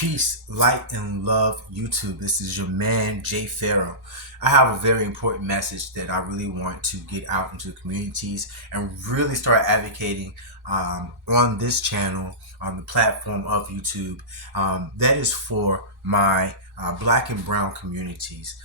Peace, light, and love, YouTube. This is your man, J-Pharaoh. I have a very important message that I really want to get out into the communities and really start advocating on this channel, on the platform of YouTube. That is for my black and brown communities,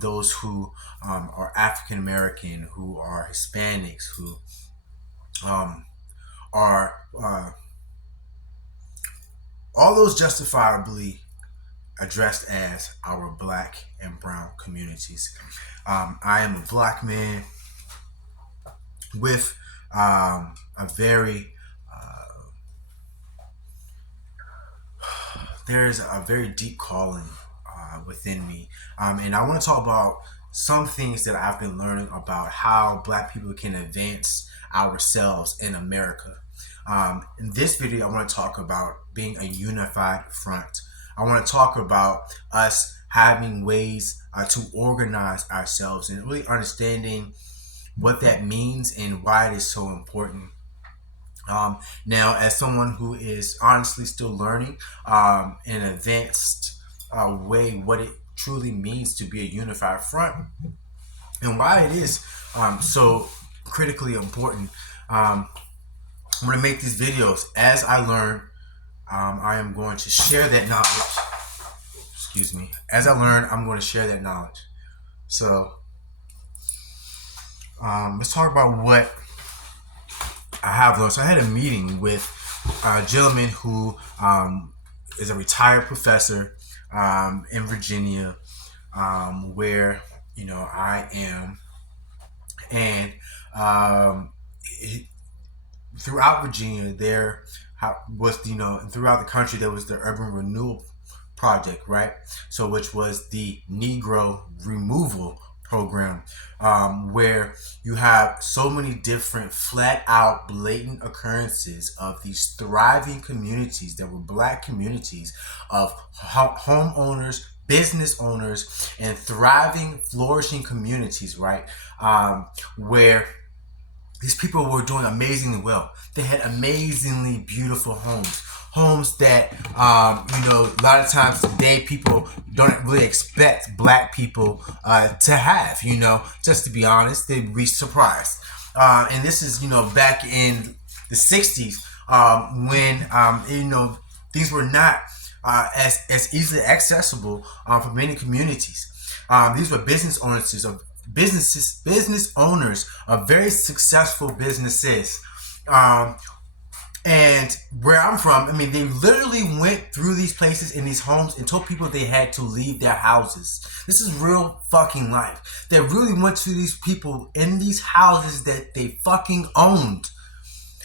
those who are African American, who are Hispanics, who are all those justifiably addressed as our black and brown communities. I am a black man with a very there's a very deep calling within me, and I want to talk about some things that I've been learning about how black people can advance ourselves in America. In this video, I want to talk about being a unified front. I want to talk about us having ways to organize ourselves and really understanding what that means and why it is so important. Now, as someone who is honestly still learning in an advanced way what it truly means to be a unified front and why it is so critically important, I'm going to make these videos as I learn. I am going to share that knowledge. Excuse me. As I learn, I'm going to share that knowledge. So, let's talk about what I have learned. So I had a meeting with a gentleman who is a retired professor in Virginia, where I am, and throughout Virginia there was throughout the country there was the Urban Renewal project, right? So which was the Negro removal program, where you have so many different flat out blatant occurrences of these thriving communities that were black communities of homeowners, business owners, and thriving, flourishing communities, right? Where these people were doing amazingly well. They had amazingly beautiful homes that, a lot of times today people don't really expect black people to have, just to be honest, they'd be surprised. And this is, back in the 60s, when, things were not as easily accessible for many communities. These were business owners of very successful businesses. And where I'm from, they literally went through these places in these homes and told people they had to leave their houses. This is real fucking life. They really went to these people in these houses that they fucking owned,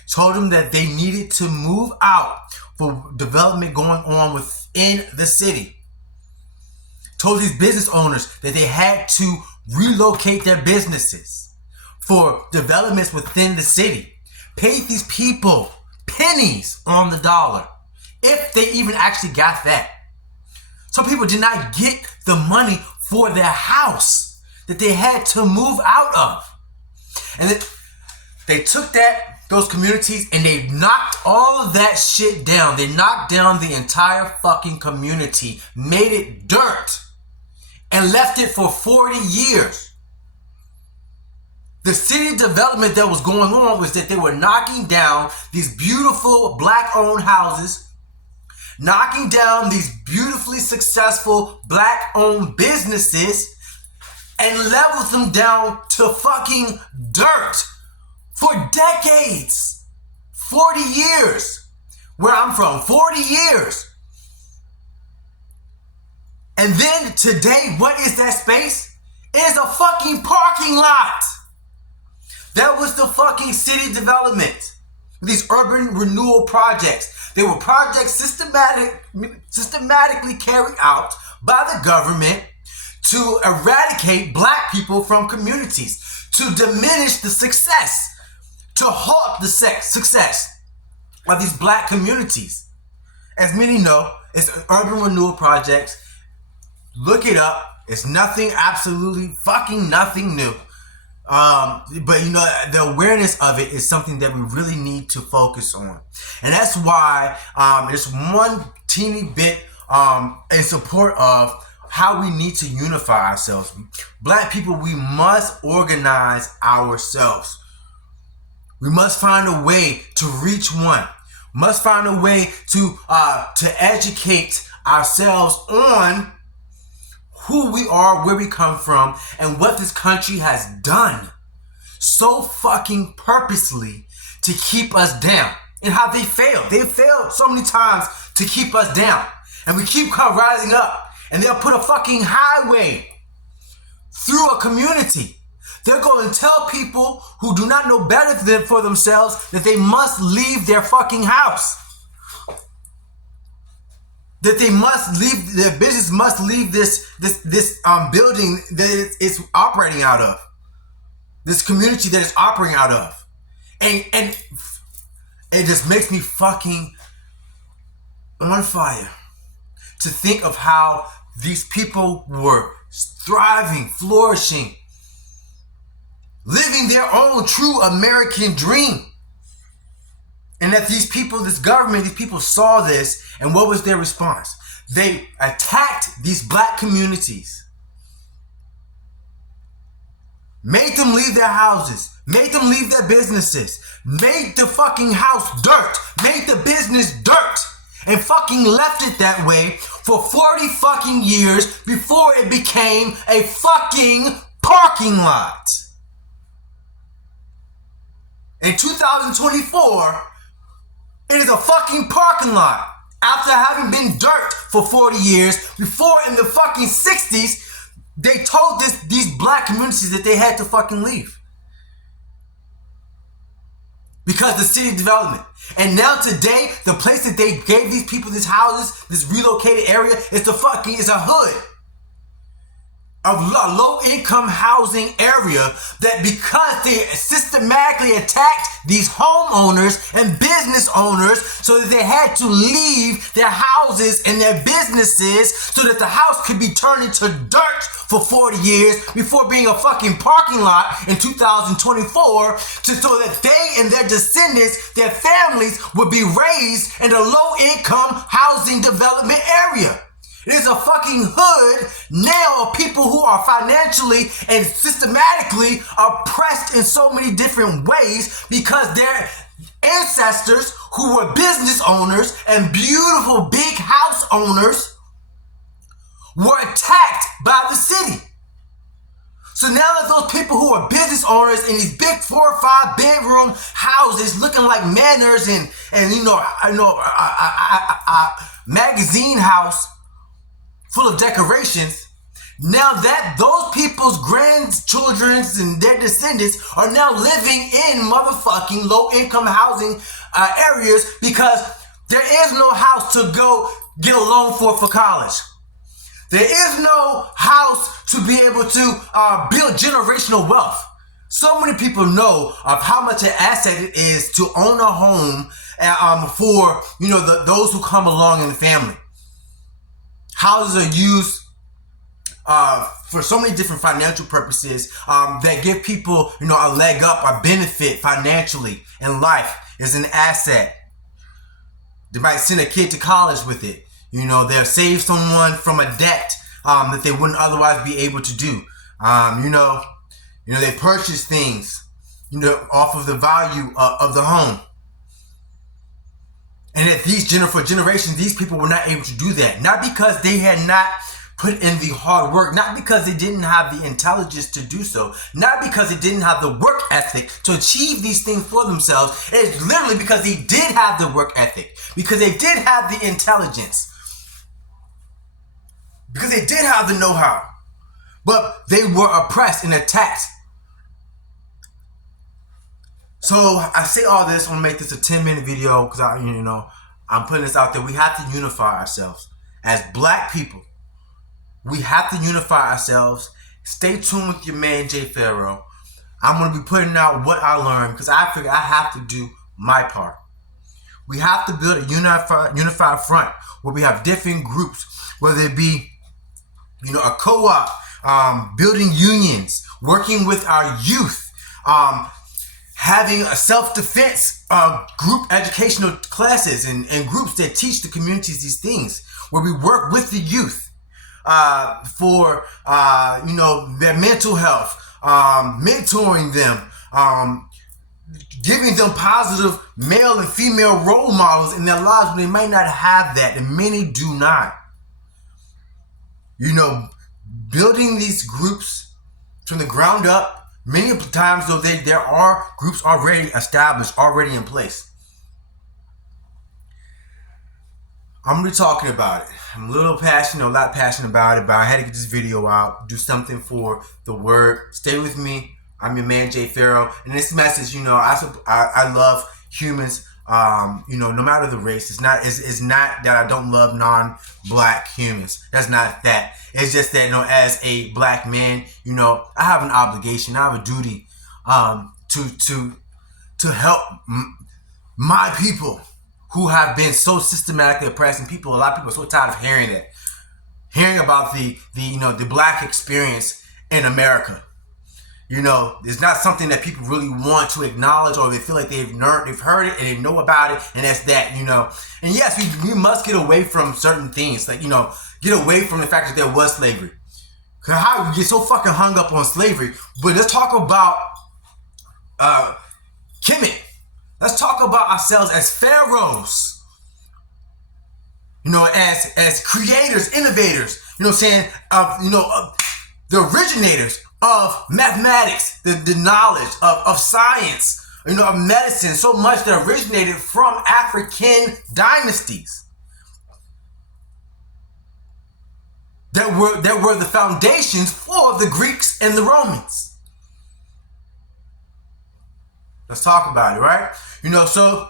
told them that they needed to move out for development going on within the city. Told these business owners that they had to relocate their businesses for developments within the city. Paid these people pennies on the dollar, if they even actually got that. Some people did not get the money for their house that they had to move out of. And they took those communities and they knocked all of that shit down. They knocked down the entire fucking community, made it dirt, and left it for 40 years. The city development that was going on was that they were knocking down these beautiful black-owned houses, knocking down these beautifully successful black-owned businesses, and leveled them down to fucking dirt for decades. 40 years. Where I'm from, 40 years. And then today, what is that space? It is a fucking parking lot. That was the fucking city development. These urban renewal projects. They were projects systematically carried out by the government to eradicate black people from communities, to diminish the success, to halt the success of these black communities. As many know, it's urban renewal projects. Look it up. It's nothing, absolutely fucking nothing new. But the awareness of it is something that we really need to focus on. And that's why there's one teeny bit in support of how we need to unify ourselves. Black people, we must organize ourselves. We must find a way to reach one. Must find a way to educate ourselves on who we are, where we come from, and what this country has done so fucking purposely to keep us down, and how they failed. They failed so many times to keep us down, and we keep rising up, and they'll put a fucking highway through a community. They're going to tell people who do not know better than for themselves that they must leave their fucking house. That they must leave, their business must leave this building that it's operating out of. This community that it's operating out of. And it just makes me fucking on fire to think of how these people were thriving, flourishing, living their own true American dream. And that these people, this government, these people saw this, and what was their response? They attacked these black communities, made them leave their houses, made them leave their businesses, made the fucking house dirt, made the business dirt, and fucking left it that way for 40 fucking years before it became a fucking parking lot. In 2024, it is a fucking parking lot after having been dirt for 40 years. Before, in the fucking 60s, they told these black communities that they had to fucking leave because the city development. And now today, the place that they gave these people these houses, this relocated area, is a hood. A low-income housing area that, because they systematically attacked these homeowners and business owners so that they had to leave their houses and their businesses so that the house could be turned into dirt for 40 years before being a fucking parking lot in 2024, so that they and their descendants, their families, would be raised in a low-income housing development area. It is a fucking hood now of people who are financially and systematically oppressed in so many different ways because their ancestors, who were business owners and beautiful big house owners, were attacked by the city. So now that those people who are business owners in these big 4 or 5 bedroom houses looking like manors and magazine house full of decorations, now that those people's grandchildren and their descendants are now living in motherfucking low-income housing areas because there is no house to go get a loan for college. There is no house to be able to build generational wealth. So many people know of how much an asset it is to own a home for those who come along in the family. Houses are used for so many different financial purposes that give people, a leg up, a benefit financially in life. Is an asset. They might send a kid to college with it. They'll save someone from a debt that they wouldn't otherwise be able to do. They purchase things, off of the value of the home. And that for generations, these people were not able to do that. Not because they had not put in the hard work, not because they didn't have the intelligence to do so, not because they didn't have the work ethic to achieve these things for themselves. It's literally because they did have the work ethic, because they did have the intelligence, because they did have the know-how, but they were oppressed and attacked. So I say all this, I want to make this a 10-minute video because I'm putting this out there. We have to unify ourselves as black people. We have to unify ourselves. Stay tuned with your man J-Pharaoh. I'm going to be putting out what I learned because I figure I have to do my part. We have to build a unified front where we have different groups, whether it be a co-op, building unions, working with our youth, having a self-defense group educational classes and groups that teach the communities these things, where we work with the youth for their mental health, mentoring them, giving them positive male and female role models in their lives when they might not have that, and many do not. Building these groups from the ground up. Many times, though, there are groups already established, already in place. I'm really talking about it. I'm a lot passionate about it, but I had to get this video out, do something for the word. Stay with me. I'm your man, J-Pharaoh. And this message, I love humans, no matter the race. It's not that I don't love non-black humans. That's not that. It's just that, as a black man, I have an obligation, I have a duty to help my people who have been so systematically oppressed. And a lot of people are so tired of hearing about the black experience in America. It's not something that people really want to acknowledge, or they feel like they've heard it and they know about it, and that's that, And yes, we must get away from certain things, like, get away from the fact that there was slavery. Cause how we get so fucking hung up on slavery, but let's talk about Kemet. Let's talk about ourselves as pharaohs. As creators, innovators. The originators of mathematics, the knowledge of science, of medicine, so much that originated from African dynasties that were the foundations for the Greeks and the Romans. Let's talk about it, right? So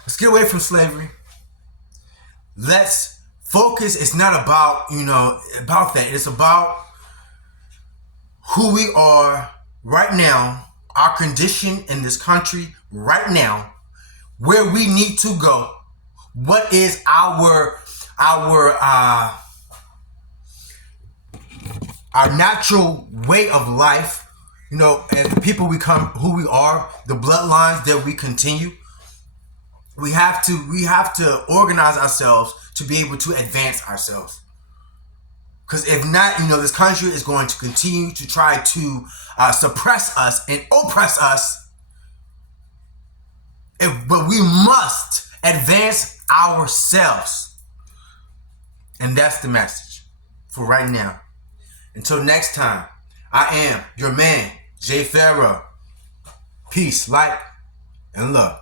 let's get away from slavery. Let's focus. It's not about, about that. It's about who we are right now, our condition in this country right now, where we need to go. What is our natural way of life, and the people we become, who we are, the bloodlines that we continue. We have to organize ourselves to be able to advance ourselves. Because if not, this country is going to continue to try to suppress us and oppress us. But we must advance ourselves. And that's the message for right now. Until next time, I am your man, J-Pharaoh. Peace, light, and love.